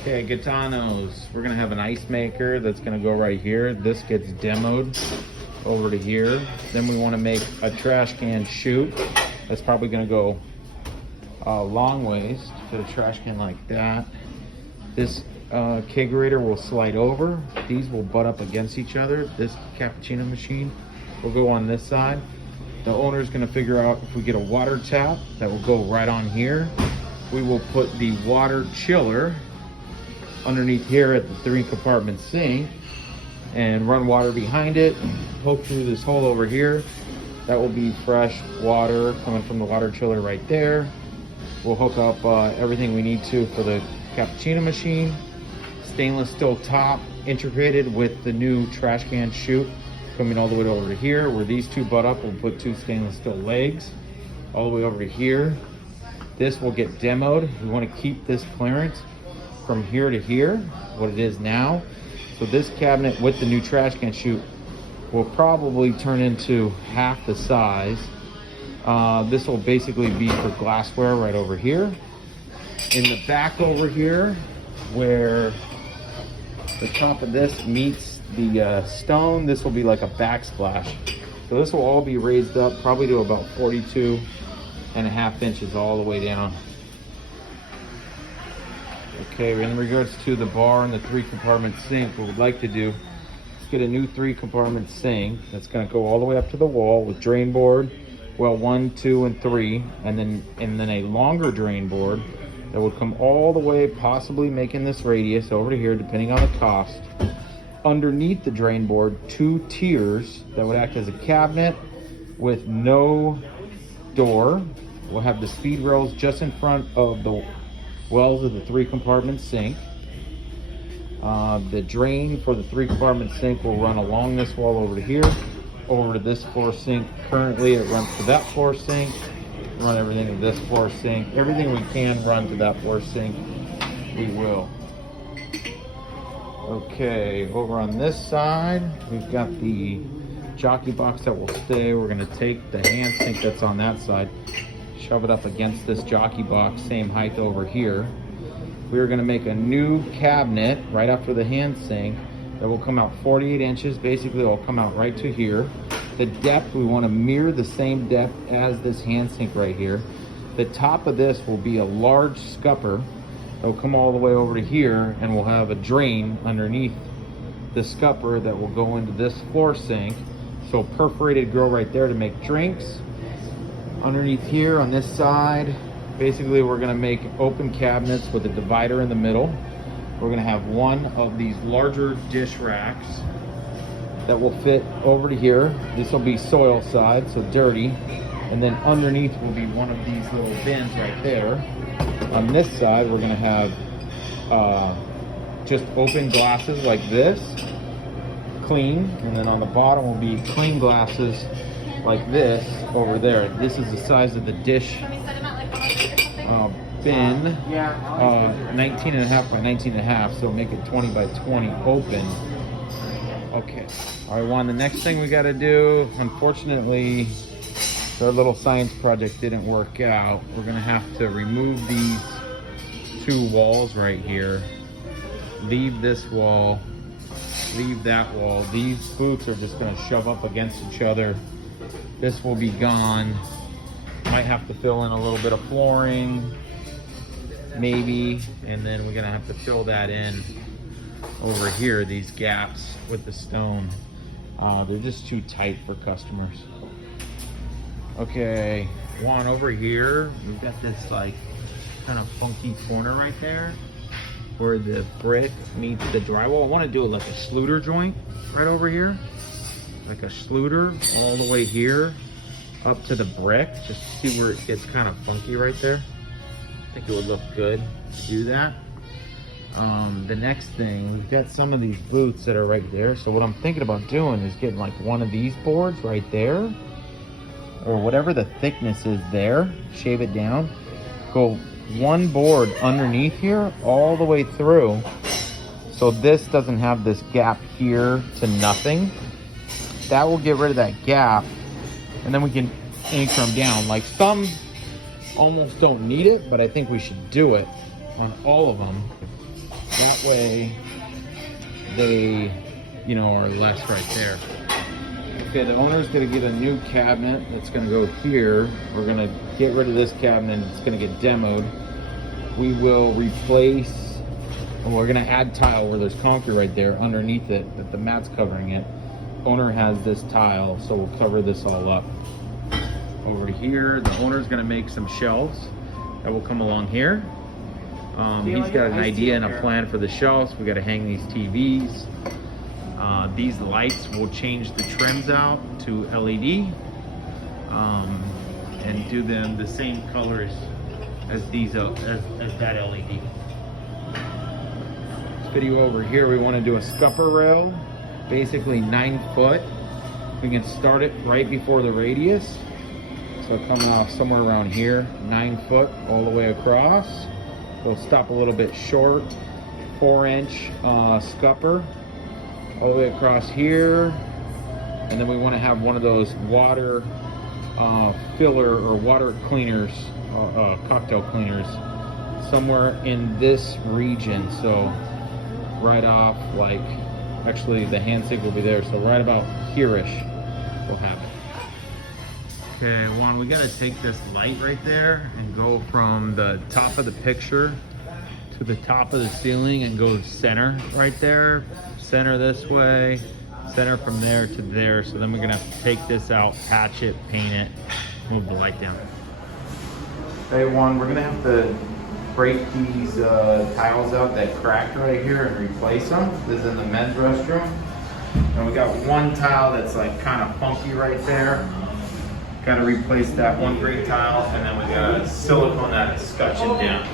Okay, Gaetanos. We're gonna have an ice maker that's gonna go right here. This gets demoed over to here. Then we wanna make a trash can chute. That's probably gonna go a long ways to the trash can like that. This kegerator will slide over. These will butt up against each other. This cappuccino machine will go on this side. The owner's gonna figure out if we get a water tap that will go right on here. We will put the water chiller underneath here at the 3-compartment sink and run water behind it, hook through this hole over here. That will be fresh water coming from the water chiller right there. We'll hook up everything we need to for the cappuccino machine. Stainless steel top integrated with the new trash can chute coming all the way over to here. Where these two butt up, we'll put 2 stainless steel legs all the way over to here. This will get demoed. We want to keep this clearance from here to here, what it is now. So this cabinet with the new trash can chute will probably turn into half the size. This will basically be for glassware right over here. In the back over here, where the top of this meets the stone, this will be like a backsplash. So this will all be raised up probably to about 42.5 inches all the way down. Okay, in regards to the bar and the 3-compartment sink, what we'd like to do is get a new 3-compartment sink that's going to go all the way up to the wall with drain board, well 1, 2, and 3, and then a longer drain board that would come all the way, possibly making this radius over to here, depending on the cost. Underneath the drain board, 2 tiers that would act as a cabinet with no door. We'll have the speed rails just in front of the wells of the 3-compartment sink. The drain for the 3-compartment sink will run along this wall over to here, over to this floor sink. Currently it runs to that floor sink. Run everything to this floor sink. Everything we can run to that floor sink, we will. Okay, over on this side, we've got the jockey box that will stay. We're gonna take the hand sink that's on that side, shove it up against this jockey box, same height over here. We're gonna make a new cabinet right after the hand sink that will come out 48 inches. Basically, it'll come out right to here. The depth, we wanna mirror the same depth as this hand sink right here. The top of this will be a large scupper that will come all the way over to here, and we'll have a drain underneath the scupper that will go into this floor sink. So perforated grill right there to make drinks. Underneath here on this side, basically we're gonna make open cabinets with a divider in the middle. We're gonna have one of these larger dish racks that will fit over to here. This will be soil side, so dirty. And then underneath will be one of these little bins right there. On this side, we're gonna have just open glasses like this, clean. And then on the bottom will be clean glasses like this over there. This is the size of the dish bin, 19.5 by 19.5, so make it 20 by 20 open. Okay, all right, Juan, the next thing we gotta do, unfortunately, our little science project didn't work out. We're gonna have to remove these 2 walls right here, leave this wall, leave that wall. These boots are just gonna shove up against each other. This will be gone. Might have to fill in a little bit of flooring, maybe, and then we're gonna have to fill that in over here, these gaps with the stone. They're just too tight for customers. Okay, Juan, over here, we've got this like kind of funky corner right there where the brick meets the drywall. I want to do it like a Schluter joint right over here. Like a Schluter all the way here up to the brick. Just see where it gets kind of funky right there. I think it would look good to do that. The next thing, we've got some of these boots that are right there. So what I'm thinking about doing is getting like one of these boards right there, or whatever the thickness is there, shave it down, go one board underneath here all the way through, so this doesn't have this gap here to nothing. That will get rid of that gap, and then we can anchor them down. Like, some almost don't need it, but I think we should do it on all of them. That way they, you know, are less right there. Okay, the owner's gonna get a new cabinet that's gonna go here. We're gonna get rid of this cabinet and it's gonna get demoed. We will replace, and we're gonna add tile where there's concrete right there underneath it, that the mat's covering it. Owner has this tile, so we'll cover this all up. Over here, the owner's gonna make some shelves that will come along here. He's got an idea and a plan for the shelves. We gotta hang these TVs. These lights will change the trims out to LED and do them the same colors as these as that LED. This video over here, we want to do a scupper rail, basically 9 foot. We can start it right before the radius, so coming off somewhere around here, 9 foot all the way across. We'll stop a little bit short, 4-inch scupper all the way across here, and then we want to have one of those water filler or water cleaners, cocktail cleaners, somewhere in this region. So right off, like, actually the hand sink will be there, so right about here-ish we'll have it. Okay, Juan, we got to take this light right there and go from the top of the picture to the top of the ceiling and go center right there. Center this way, center from there to there. So then we're gonna have to take this out, patch it, paint it, move the light down. Hey Juan, we're gonna have to break these tiles out that cracked right here and replace them. This is in the men's restroom. And we got one tile that's like kind of funky right there. Gotta replace that one green tile, and then we got silicone that is scutching down.